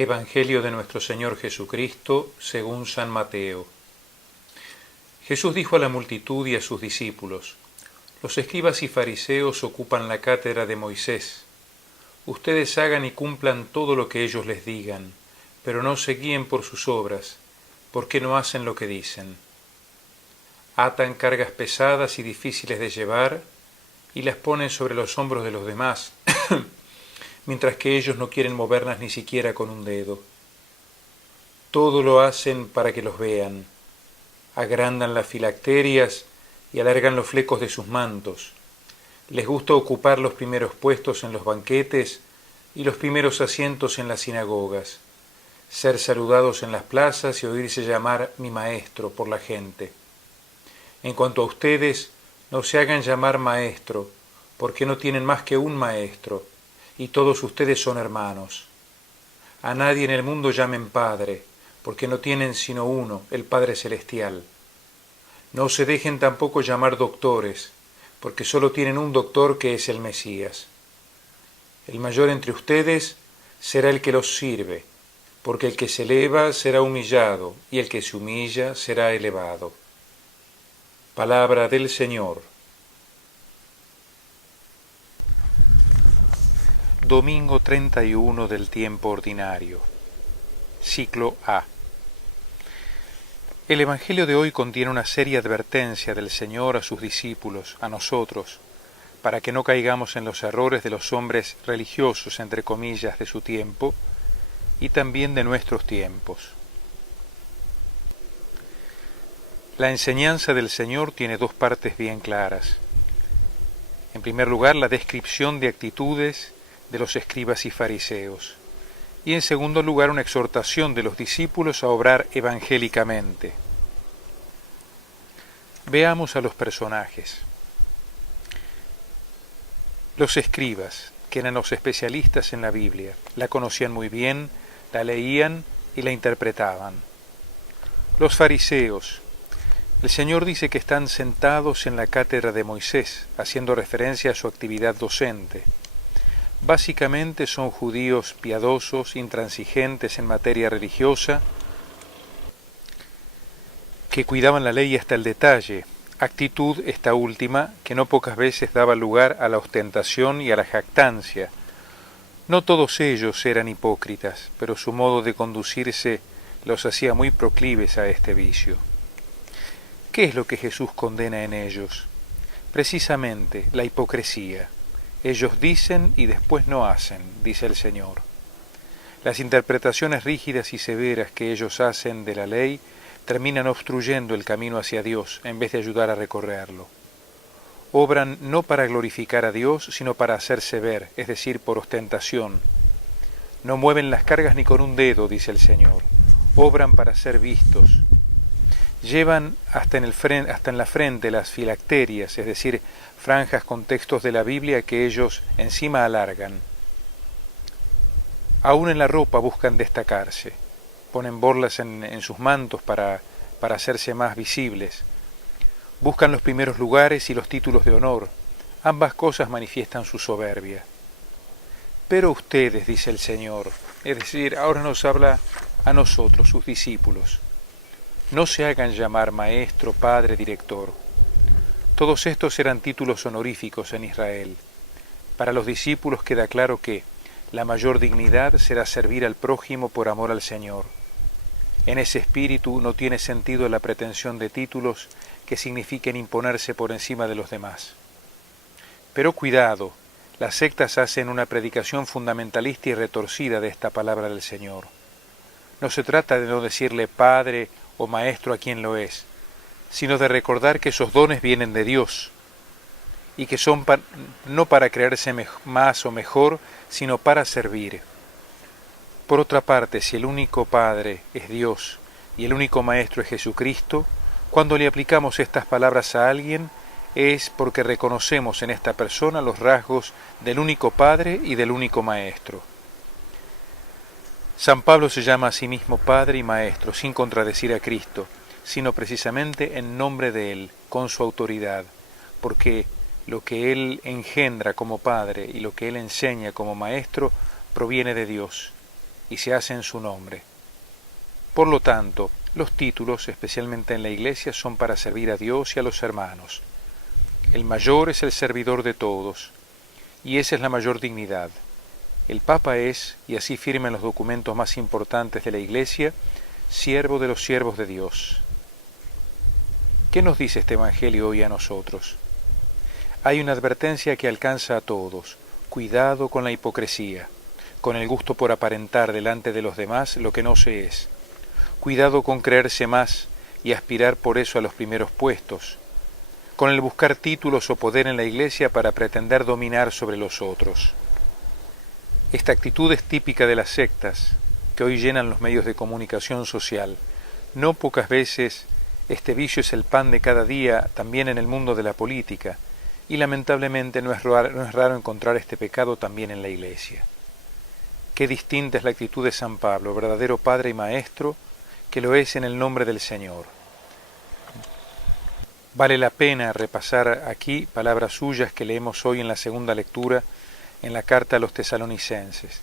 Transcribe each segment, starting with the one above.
Evangelio de nuestro Señor Jesucristo según San Mateo. Jesús dijo a la multitud y a sus discípulos: Los escribas y fariseos ocupan la cátedra de Moisés. Ustedes hagan y cumplan todo lo que ellos les digan, pero no se guíen por sus obras, porque no hacen lo que dicen. Atan cargas pesadas y difíciles de llevar y las ponen sobre los hombros de los demás, mientras que ellos no quieren moverlas ni siquiera con un dedo. Todo lo hacen para que los vean. Agrandan las filacterias y alargan los flecos de sus mantos. Les gusta ocupar los primeros puestos en los banquetes y los primeros asientos en las sinagogas, ser saludados en las plazas y oírse llamar mi maestro por la gente. En cuanto a ustedes, no se hagan llamar maestro, porque no tienen más que un maestro, y todos ustedes son hermanos. A nadie en el mundo llamen Padre, porque no tienen sino uno, el Padre Celestial. No se dejen tampoco llamar doctores, porque solo tienen un doctor que es el Mesías. El mayor entre ustedes será el que los sirve, porque el que se eleva será humillado, y el que se humilla será elevado. Palabra del Señor. Domingo 31 del tiempo ordinario. Ciclo A. El Evangelio de hoy contiene una seria advertencia del Señor a sus discípulos, a nosotros, para que no caigamos en los errores de los hombres religiosos, entre comillas, de su tiempo y también de nuestros tiempos. La enseñanza del Señor tiene dos partes bien claras. En primer lugar, la descripción de actitudes de los escribas y fariseos, y en segundo lugar una exhortación de los discípulos a obrar evangélicamente. Veamos a los personajes. Los escribas, que eran los especialistas en la Biblia, la conocían muy bien, la leían y la interpretaban. Los fariseos, el Señor dice que están sentados en la cátedra de Moisés, haciendo referencia a su actividad docente. Básicamente son judíos piadosos, intransigentes en materia religiosa, que cuidaban la ley hasta el detalle, actitud esta última que no pocas veces daba lugar a la ostentación y a la jactancia. No todos ellos eran hipócritas, pero su modo de conducirse los hacía muy proclives a este vicio. ¿Qué es lo que Jesús condena en ellos? Precisamente la hipocresía. Ellos dicen y después no hacen, dice el Señor. Las interpretaciones rígidas y severas que ellos hacen de la ley terminan obstruyendo el camino hacia Dios en vez de ayudar a recorrerlo. Obran no para glorificar a Dios, sino para hacerse ver, es decir, por ostentación. No mueven las cargas ni con un dedo, dice el Señor. Obran para ser vistos. Llevan hasta en la frente las filacterias, es decir, franjas con textos de la Biblia que ellos encima alargan. Aún en la ropa buscan destacarse. Ponen borlas en sus mantos para hacerse más visibles. Buscan los primeros lugares y los títulos de honor. Ambas cosas manifiestan su soberbia. Pero ustedes, dice el Señor, es decir, ahora nos habla a nosotros, sus discípulos. No se hagan llamar maestro, padre, director. Todos estos eran títulos honoríficos en Israel. Para los discípulos queda claro que la mayor dignidad será servir al prójimo por amor al Señor. En ese espíritu no tiene sentido la pretensión de títulos que signifiquen imponerse por encima de los demás. Pero cuidado, las sectas hacen una predicación fundamentalista y retorcida de esta palabra del Señor. No se trata de no decirle padre o maestro a quien lo es, sino de recordar que esos dones vienen de Dios y que son no para creerse más o mejor, sino para servir. Por otra parte, si el único Padre es Dios y el único Maestro es Jesucristo, cuando le aplicamos estas palabras a alguien es porque reconocemos en esta persona los rasgos del único Padre y del único Maestro. San Pablo se llama a sí mismo Padre y Maestro, sin contradecir a Cristo, sino precisamente en nombre de Él, con su autoridad, porque lo que Él engendra como Padre y lo que Él enseña como Maestro proviene de Dios. y se hace en su nombre. Por lo tanto, los títulos, especialmente en la Iglesia, son para servir a Dios y a los hermanos. El mayor es el servidor de todos, y esa es la mayor dignidad. El Papa es, y así firma en los documentos más importantes de la Iglesia, siervo de los siervos de Dios. ¿Qué nos dice este Evangelio hoy a nosotros? Hay una advertencia que alcanza a todos: cuidado con la hipocresía, con el gusto por aparentar delante de los demás lo que no se es. Cuidado con creerse más y aspirar por eso a los primeros puestos, con el buscar títulos o poder en la Iglesia para pretender dominar sobre los otros. Esta actitud es típica de las sectas que hoy llenan los medios de comunicación social. No pocas veces este vicio es el pan de cada día también en el mundo de la política, y lamentablemente no es raro encontrar este pecado también en la Iglesia. Qué distinta es la actitud de San Pablo, verdadero Padre y Maestro, que lo es en el nombre del Señor. Vale la pena repasar aquí palabras suyas que leemos hoy en la segunda lectura en la carta a los tesalonicenses.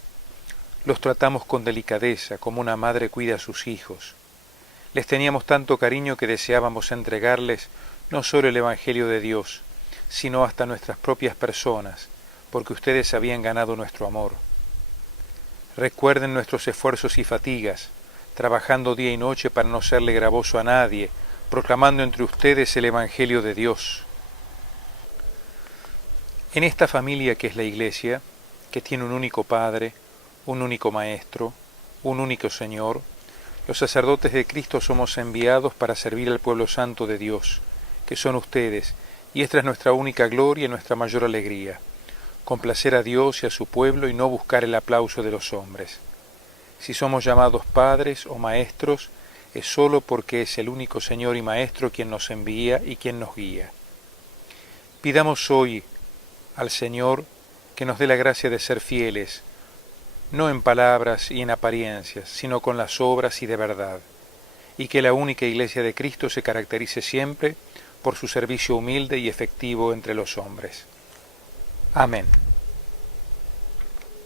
Los tratamos con delicadeza, como una madre cuida a sus hijos. Les teníamos tanto cariño que deseábamos entregarles no solo el Evangelio de Dios, sino hasta nuestras propias personas, porque ustedes habían ganado nuestro amor. Recuerden nuestros esfuerzos y fatigas, trabajando día y noche para no serle gravoso a nadie, proclamando entre ustedes el Evangelio de Dios. En esta familia que es la Iglesia, que tiene un único Padre, un único Maestro, un único Señor, los sacerdotes de Cristo somos enviados para servir al pueblo santo de Dios, que son ustedes, y esta es nuestra única gloria y nuestra mayor alegría, complacer a Dios y a su pueblo y no buscar el aplauso de los hombres. Si somos llamados padres o maestros, es sólo porque es el único Señor y Maestro quien nos envía y quien nos guía. Pidamos hoy al Señor que nos dé la gracia de ser fieles, no en palabras y en apariencias, sino con las obras y de verdad, y que la única Iglesia de Cristo se caracterice siempre por su servicio humilde y efectivo entre los hombres. Amén.